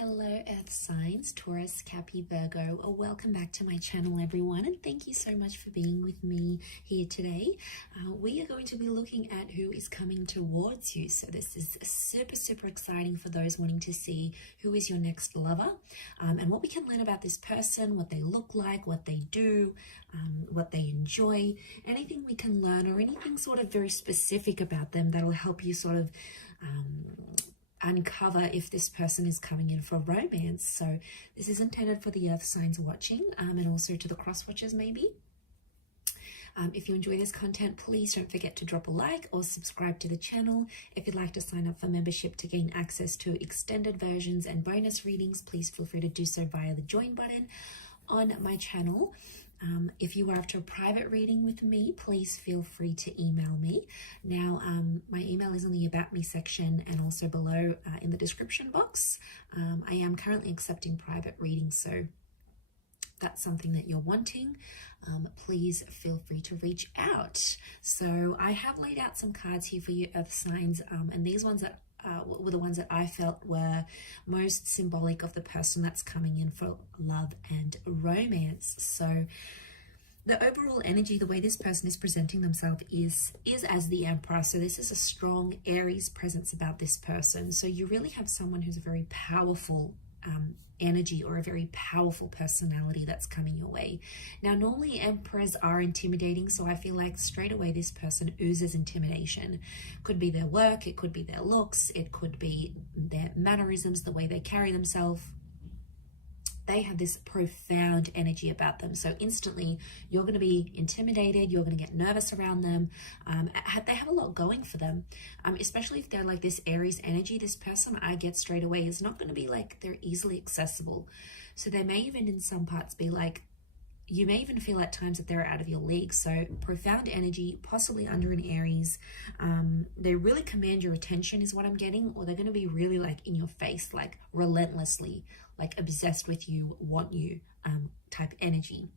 Hello Earth signs, Taurus, Capi, Virgo. Welcome back to my channel everyone, and thank you so much for being with me here today. We are going to be looking at who is coming towards you. So this is super exciting for those wanting to see who is your next lover, and what we can learn about this person, what they look like, what they do, what they enjoy, anything we can learn or anything sort of very specific about them that'll help you sort of uncover if this person is coming in for romance. So this is intended for the earth signs watching, and also to the cross watchers maybe. If you enjoy this content, please don't forget to drop a like or subscribe to the channel. If you'd like to sign up for membership to gain access to extended versions and bonus readings, please feel free to do so via the join button on my channel. If you are after a private reading with me, please feel free to email me. Now, my email is in the About Me section and also below in the description box. I am currently accepting private readings, so that's something that you're wanting, please feel free to reach out. So I have laid out some cards here for you earth signs, and these ones that were the ones that I felt were most symbolic of the person that's coming in for love and romance. So the overall energy, the way this person is presenting themselves is as the Emperor. So this is a strong Aries presence about this person. So you really have someone who's a very powerful energy or a very powerful personality that's coming your way. Now, normally emperors are intimidating, so I feel like straight away this person oozes intimidation. Could be their work, it could be their looks, it could be their mannerisms, the way they carry themselves. They have this profound energy about them. So instantly you're going to be intimidated. You're going to get nervous around them. They have a lot going for them, especially if they're like this Aries energy. This person I get straight away is not going to be like they're easily accessible. So they may even in some parts be like, you may even feel at times that they're out of your league. So profound energy, possibly under an Aries. They really command your attention is what I'm getting, or they're going to be really like in your face, like relentlessly, like obsessed with you, want you type energy.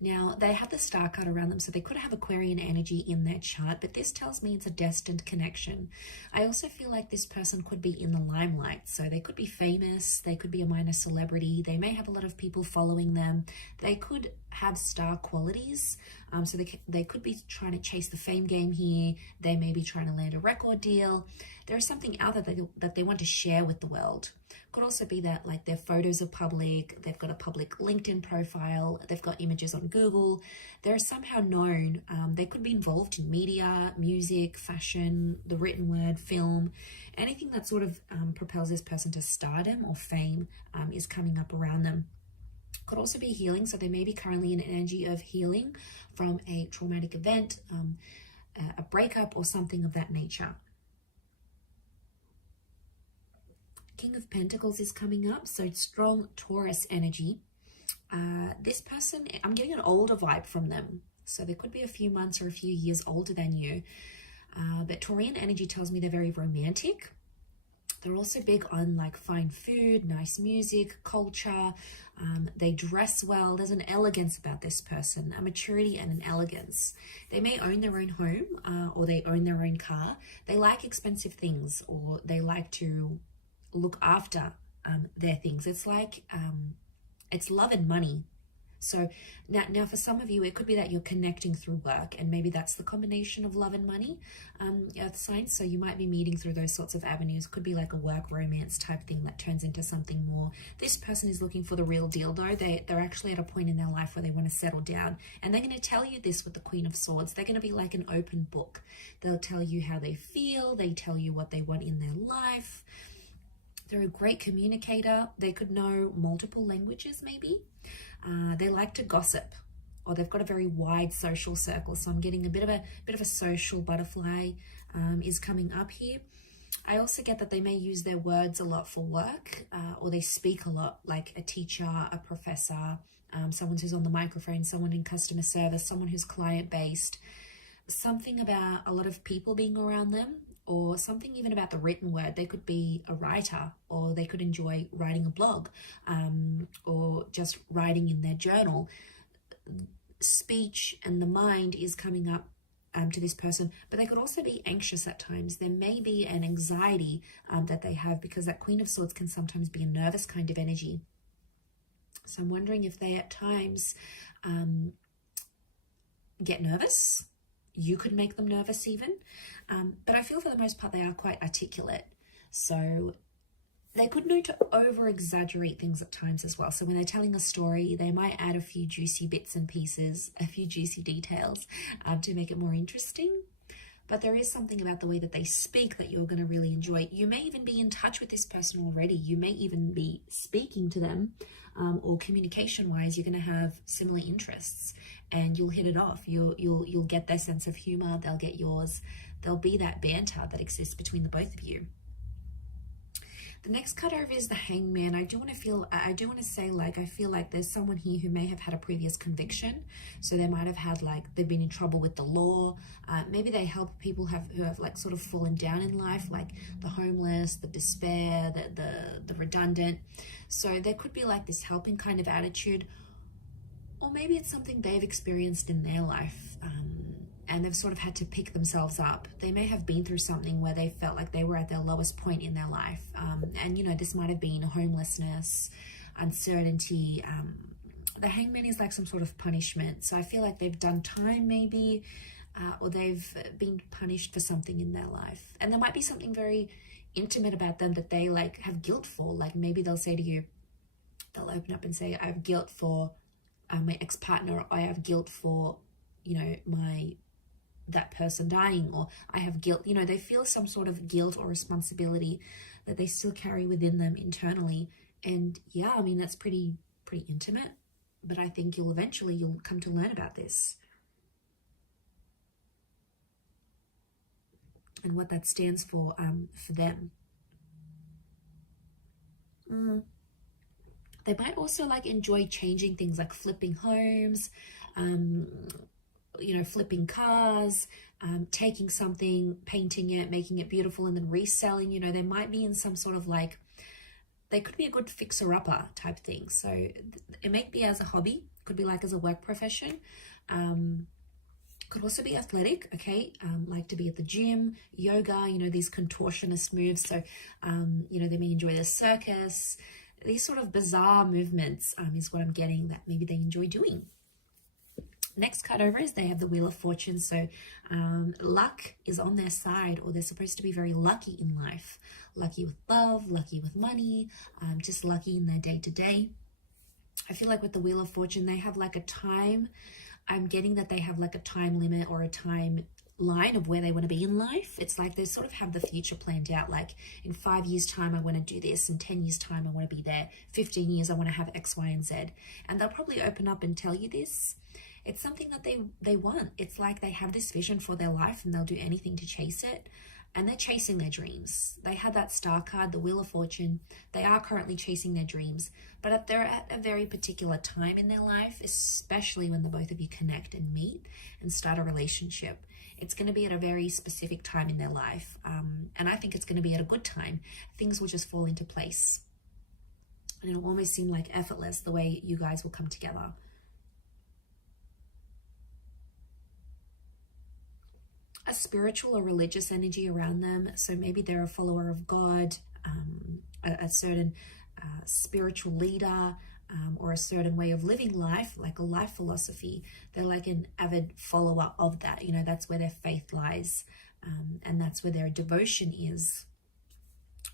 Now, they have the star card around them, so they could have Aquarian energy in their chart, but this tells me it's a destined connection. I also feel like this person could be in the limelight, so they could be famous, they could be a minor celebrity, they may have a lot of people following them, they could have star qualities, so they could be trying to chase the fame game here, they may be trying to land a record deal. There is something out there that they want to share with the world. Could also be that like their photos are public, they've got a public LinkedIn profile, they've got images on Google, they're somehow known. They could be involved in media, music, fashion, the written word, film, anything that sort of propels this person to stardom or fame is coming up around them. Could also be healing, so they may be currently in an energy of healing from a traumatic event, a breakup or something of that nature. King of Pentacles is coming up, so strong Taurus energy. This person, I'm getting an older vibe from them. So there could be a few months or a few years older than you. But Taurian energy tells me they're very romantic. They're also big on like fine food, nice music, culture. They dress well. There's an elegance about this person, a maturity and an elegance. They may own their own home or they own their own car. They like expensive things, or they like to look after their things. It's like it's love and money. So now for some of you it could be that you're connecting through work, and maybe that's the combination of love and money, earth signs. So you might be meeting through those sorts of avenues. Could be like a work romance type thing that turns into something more. This person is looking for the real deal though. They're actually at a point in their life where they want to settle down, and they're going to tell you this with the Queen of Swords. They're going to be like an open book. They'll tell you how they feel. They tell you what they want in their life. They're a great communicator. They could know multiple languages maybe. They like to gossip, or they've got a very wide social circle. So I'm getting a bit of a social butterfly is coming up here. I also get that they may use their words a lot for work, or they speak a lot, like a teacher, a professor, someone who's on the microphone, someone in customer service, someone who's client-based. Something about a lot of people being around them, or something even about the written word. They could be a writer, or they could enjoy writing a blog, or just writing in their journal. Speech and the mind is coming up to this person, but they could also be anxious at times. There may be an anxiety that they have, because that Queen of Swords can sometimes be a nervous kind of energy. So I'm wondering if they at times get nervous. You could make them nervous even. But I feel for the most part they are quite articulate. So they could know to over-exaggerate things at times as well. So when they're telling a story, they might add a few juicy bits and pieces, a few juicy details to make it more interesting. But there is something about the way that they speak that you're going to really enjoy. You may even be in touch with this person already. You may even be speaking to them, or communication-wise, you're going to have similar interests, and you'll hit it off. You'll get their sense of humor. They'll get yours. There'll be that banter that exists between the both of you. The next card over is the Hangman. I do want to say, like, I feel like there's someone here who may have had a previous conviction. So they might have had, like, they've been in trouble with the law. Maybe they help people who have like sort of fallen down in life, like the homeless, the despair, the redundant. So there could be like this helping kind of attitude, or maybe it's something they've experienced in their life. And they've sort of had to pick themselves up. They may have been through something where they felt like they were at their lowest point in their life. And, you know, this might have been homelessness, uncertainty. The Hangman is like some sort of punishment. So I feel like they've done time maybe, or they've been punished for something in their life. And there might be something very intimate about them that they like have guilt for. Like maybe they'll say to you, they'll open up and say, I have guilt for my ex-partner. Or I have guilt for, you know, that person dying, or I have guilt. You know, they feel some sort of guilt or responsibility that they still carry within them internally. And yeah, I mean, that's pretty intimate, but I think you'll come to learn about this and what that stands for them. They might also like enjoy changing things, like flipping homes, you know, flipping cars, taking something, painting it, making it beautiful, and then reselling. You know, they might be in some sort of like, they could be a good fixer-upper type thing. So it may be as a hobby, could be like as a work profession, could also be athletic, okay, like to be at the gym, yoga, you know, these contortionist moves. So, you know, they may enjoy the circus. These sort of bizarre movements is what I'm getting that maybe they enjoy doing. Next card over is they have the Wheel of Fortune. So luck is on their side, or they're supposed to be very lucky in life. Lucky with love, lucky with money, just lucky in their day-to-day. I feel like with the Wheel of Fortune, they have like a time. I'm getting that they have like a time limit or a time line of where they want to be in life. It's like they sort of have the future planned out, like in 5 years time I want to do this, in 10 years time I want to be there, 15 years I want to have X, Y, and Z. And they'll probably open up and tell you this. It's something that they want. It's like they have this vision for their life and they'll do anything to chase it. And they're chasing their dreams. They had that star card, the Wheel of Fortune. They are currently chasing their dreams, but they're at a very particular time in their life, especially when the both of you connect and meet and start a relationship. It's going to be at a very specific time in their life. And I think it's going to be at a good time. Things will just fall into place. And it'll almost seem like effortless the way you guys will come together. A spiritual or religious energy around them. So maybe they're a follower of God, a certain spiritual leader, or a certain way of living life, like a life philosophy. They're like an avid follower of that. You know, that's where their faith lies, and that's where their devotion is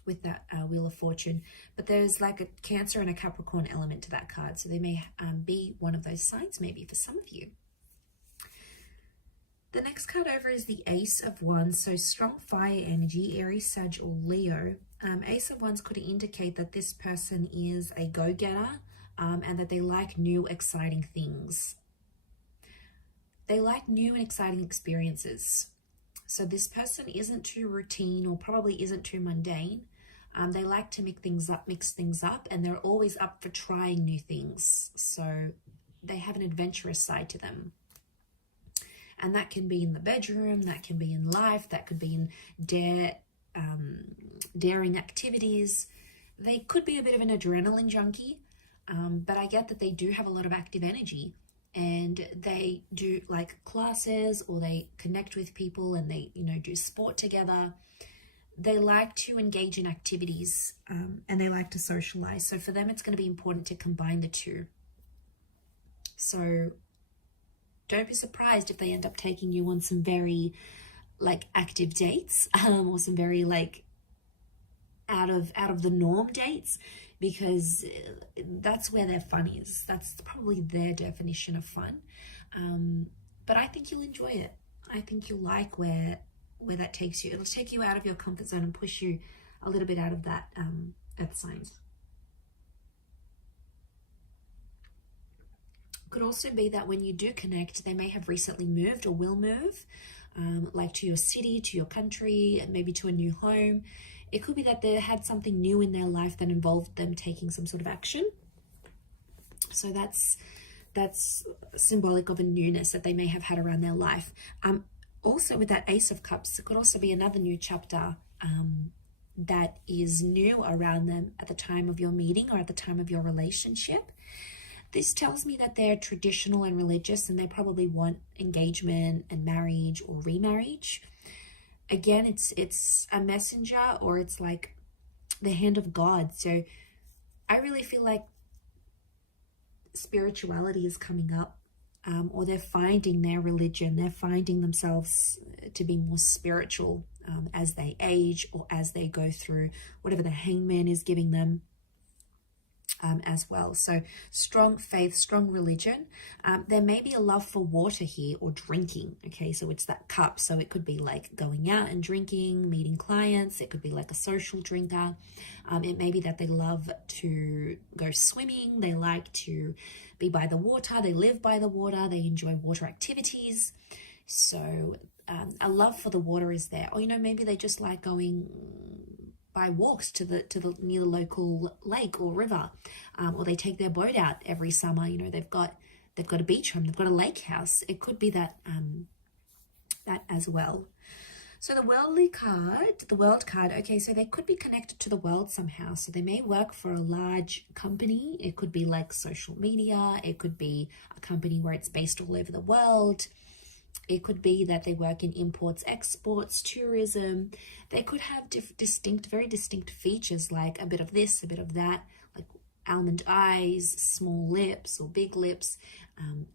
with that Wheel of Fortune. But there's like a Cancer and a Capricorn element to that card. So they may be one of those signs maybe for some of you. The next card over is the Ace of Wands. So strong fire energy, Aries, Sag, or Leo. Ace of Wands could indicate that this person is a go-getter, and that they like new, exciting things. They like new and exciting experiences. So this person isn't too routine, or probably isn't too mundane. They like to mix things up, and they're always up for trying new things. So they have an adventurous side to them. And that can be in the bedroom, that can be in life, that could be in daring activities. They could be a bit of an adrenaline junkie, but I get that they do have a lot of active energy. and they do like classes, or they connect with people and they, do sport together. They like to engage in activities, and they like to socialize. So for them, it's going to be important to combine the two. So don't be surprised if they end up taking you on some very like active dates, or some very like out of the norm dates, because that's where their fun is. That's probably their definition of fun. But I think you'll enjoy it. I think you'll like where that takes you. It'll take you out of your comfort zone and push you a little bit out of that earth signs. Could also be that when you do connect, they may have recently moved or will move, like to your city, to your country, maybe to a new home. It could be that they had something new in their life that involved them taking some sort of action. So that's symbolic of a newness that they may have had around their life. Also with that Ace of Cups, it could also be another new chapter that is new around them at the time of your meeting or at the time of your relationship. This tells me that they're traditional and religious, and they probably want engagement and marriage or remarriage. Again, it's a messenger, or it's like the hand of God. So I really feel like spirituality is coming up, or they're finding their religion. They're finding themselves to be more spiritual as they age, or as they go through whatever the hangman is giving them. As well. So strong faith, strong religion. There may be a love for water here, or drinking. Okay, so it's that cup. So it could be like going out and drinking, meeting clients. It could be like a social drinker. It may be that they love to go swimming. They like to be by the water. They live by the water. They enjoy water activities. So a love for the water is there. Or, maybe they just like going by walks to the near the local lake or river, or they take their boat out every summer. They've got a beach home, they've got a lake house. It could be that that as well. So the world card, okay, so they could be connected to the world somehow. So they may work for a large company. It could be like social media. It could be a company where it's based all over the world. It could be that they work in imports, exports, tourism. They could have very distinct features, like a bit of this, a bit of that, like almond eyes, small lips or big lips,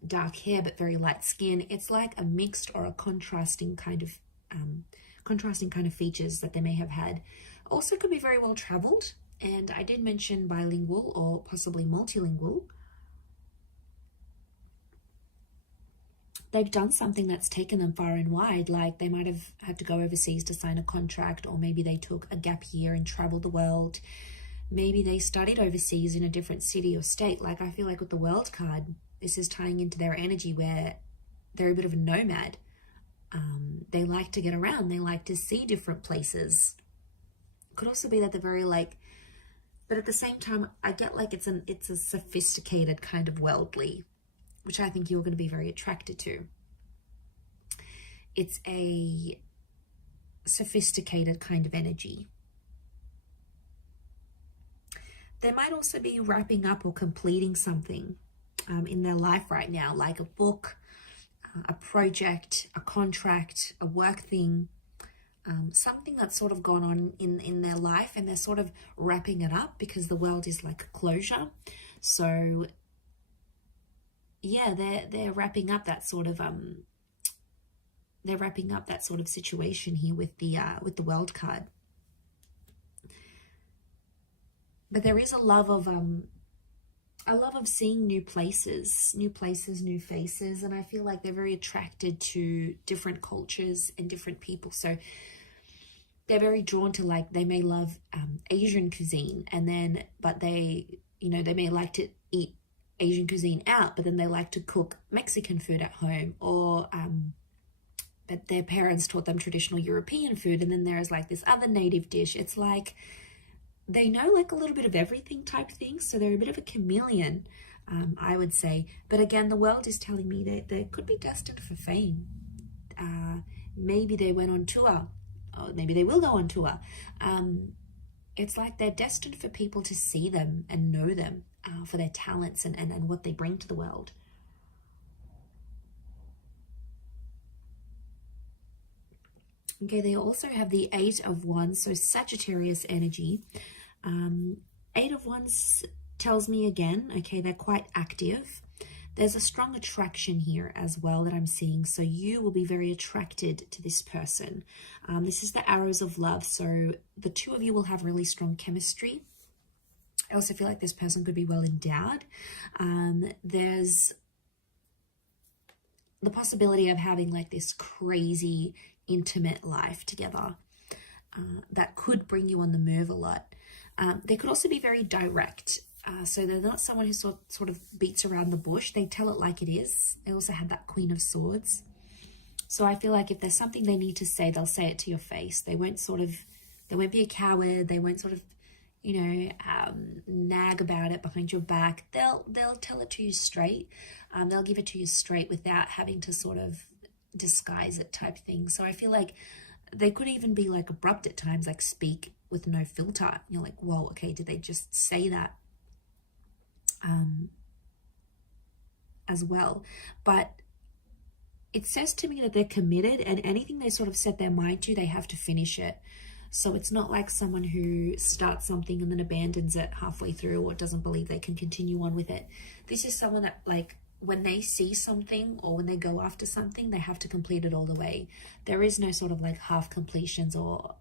dark hair but very light skin. It's like a mixed or a contrasting kind of features that they may have had. Also could be very well traveled, and I did mention bilingual or possibly multilingual. They've done something that's taken them far and wide, like they might have had to go overseas to sign a contract, or maybe they took a gap year and traveled the world. Maybe they studied overseas in a different city or state. Like I feel like with the world card, this is tying into their energy where they're a bit of a nomad. They like to get around. They like to see different places. Could also be that they're very like, but at the same time, I get like it's a sophisticated kind of worldly, which I think you're going to be very attracted to. It's a sophisticated kind of energy. They might also be wrapping up or completing something in their life right now, like a book, a project, a contract, a work thing, something that's sort of gone on in their life, and they're sort of wrapping it up because the world is like a closure. So yeah, they're wrapping up that sort of situation here with the world card. But there is a love of seeing new places, new faces, and I feel like they're very attracted to different cultures and different people. So they're very drawn to, like, they may love Asian cuisine, but they may like to eat Asian cuisine out, but then they like to cook Mexican food at home, or but their parents taught them traditional European food, and then there's like this other native dish. It's like they know like a little bit of everything type thing, so they're a bit of a chameleon, I would say. But again, the world is telling me that they could be destined for fame. Maybe they went on tour, or maybe they will go on tour. It's like they're destined for people to see them and know them for their talents and what they bring to the world. Okay, they also have the Eight of Wands, so Sagittarius energy. Eight of Wands tells me again, okay, they're quite active. There's a strong attraction here as well that I'm seeing. So you will be very attracted to this person. This is the arrows of love. So the two of you will have really strong chemistry. I also feel like this person could be well endowed. There's the possibility of having like this crazy intimate life together that could bring you on the move a lot. They could also be very direct. So they're not someone who sort of beats around the bush. They tell it like it is. They also have that Queen of Swords. So I feel like if there's something they need to say, they'll say it to your face. They won't be a coward. They won't sort of, you know, nag about it behind your back. They'll tell it to you straight. They'll give it to you straight without having to sort of disguise it type thing. So I feel like they could even be like abrupt at times, like speak with no filter. You're like, whoa, okay, did they just say that? As well. But it says to me that they're committed, and anything they sort of set their mind to, they have to finish it. So it's not like someone who starts something and then abandons it halfway through or doesn't believe they can continue on with it. This is someone that, like, when they see something or when they go after something, they have to complete it all the way. There is no sort of like half completions or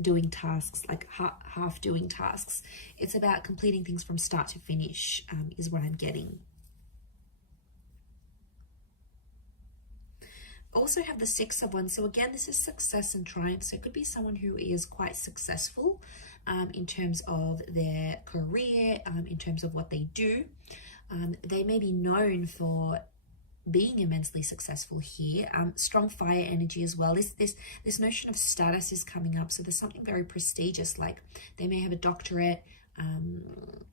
doing tasks, like half doing tasks. It's about completing things from start to finish, is what I'm getting. Also have the Six of Wands. So again, this is success and triumph. So it could be someone who is quite successful in terms of their career, in terms of what they do. They may be known for being immensely successful here. Strong fire energy as well. This notion of status is coming up. So there's something very prestigious, like they may have a doctorate,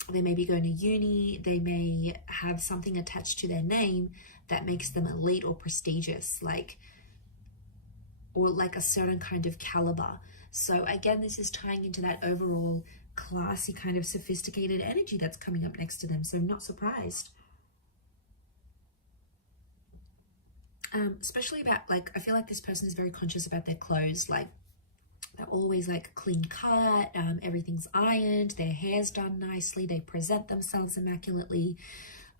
they may be going to uni, they may have something attached to their name that makes them elite or prestigious, like, or like a certain kind of caliber. So again, this is tying into that overall classy kind of sophisticated energy that's coming up next to them. So I'm not surprised. Especially about, like, I feel like this person is very conscious about their clothes. Like, they're always like clean cut, everything's ironed, their hair's done nicely, they present themselves immaculately.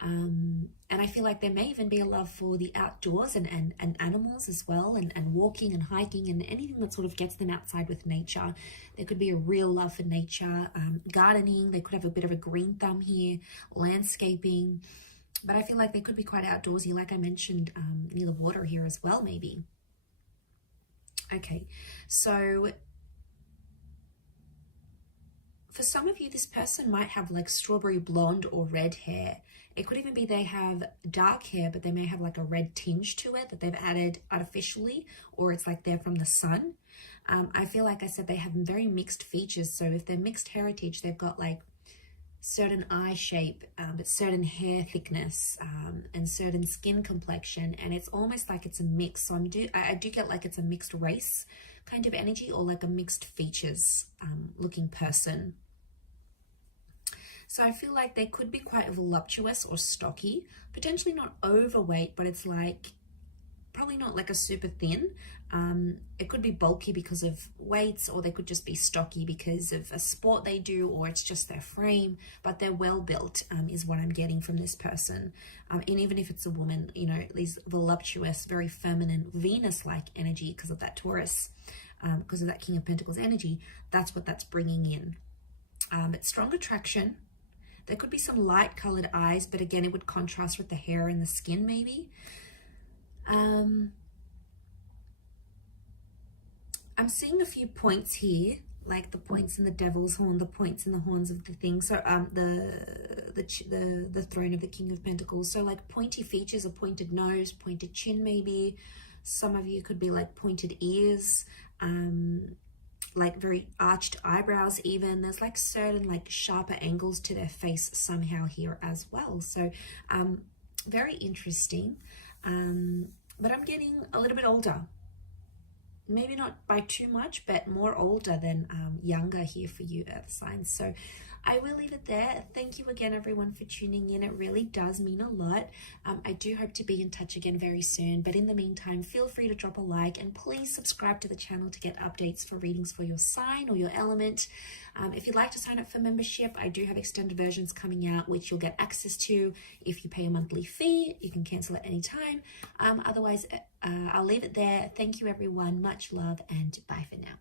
And I feel like there may even be a love for the outdoors and animals as well, and walking and hiking and anything that sort of gets them outside with nature. There could be a real love for nature, gardening. They could have a bit of a green thumb here, landscaping. But I feel like they could be quite outdoorsy, like I mentioned, near the water here as well, maybe. Okay, so for some of you, this person might have like strawberry blonde or red hair. It could even be they have dark hair, but they may have like a red tinge to it that they've added artificially, or it's like they're from the sun. I feel like I said they have very mixed features. So if they're mixed heritage, they've got like certain eye shape, but certain hair thickness, and certain skin complexion, and it's almost like it's a mix. So I do get like it's a mixed race kind of energy, or like a mixed features looking person. So I feel like they could be quite voluptuous or stocky, potentially not overweight, but it's like probably not like a super thin. It could be bulky because of weights, or they could just be stocky because of a sport they do, or it's just their frame, but they're well built, is what I'm getting from this person. And even if it's a woman, you know, these voluptuous, very feminine, Venus-like energy because of that Taurus, because of that King of Pentacles energy, that's what that's bringing in. It's strong attraction. There could be some light colored eyes, but again, it would contrast with the hair and the skin maybe. I'm seeing a few points here, like the points in the devil's horn, the points in the horns of the thing. So the throne of the King of Pentacles. So like pointy features, a pointed nose, pointed chin maybe. Some of you could be like pointed ears, like very arched eyebrows even. There's like certain like sharper angles to their face somehow here as well. So very interesting. But I'm getting a little bit older. maybe not by too much, but more older than younger here for you earth signs. So I will leave it there. Thank you again, everyone, for tuning in. It really does mean a lot. I do hope to be in touch again very soon. But in the meantime, feel free to drop a like and please subscribe to the channel to get updates for readings for your sign or your element. If you'd like to sign up for membership, I do have extended versions coming out, which you'll get access to if you pay a monthly fee. You can cancel at any time. Otherwise, I'll leave it there. Thank you, everyone. Much love and bye for now.